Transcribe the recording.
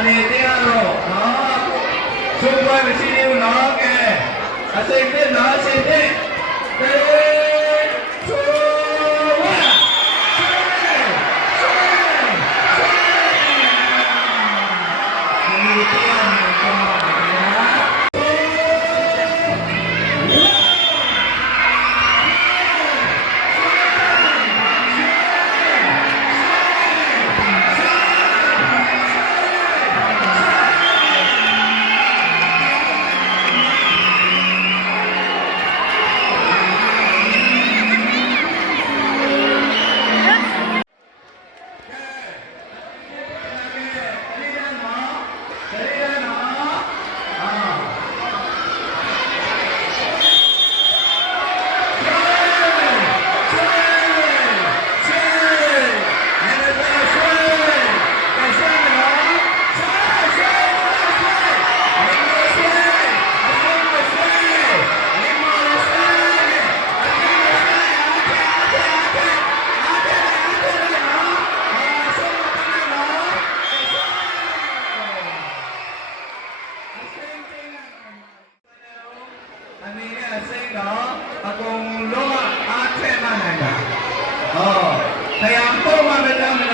အနေတရားတော့နော်ချိုးပွဲမရှိသေးဘူးနော်ကဲအစိမ့်နဲ့နော်အစိမ့်နဲ့တေးချိုးဝါဒီတရားနဲ့ကောင်းပါအနေနဲ့အစိမ့်တော့အကုန်လုံးအားထည့်မှနိုင်တာဟောတရားပုံမှန်ပဲတမ်း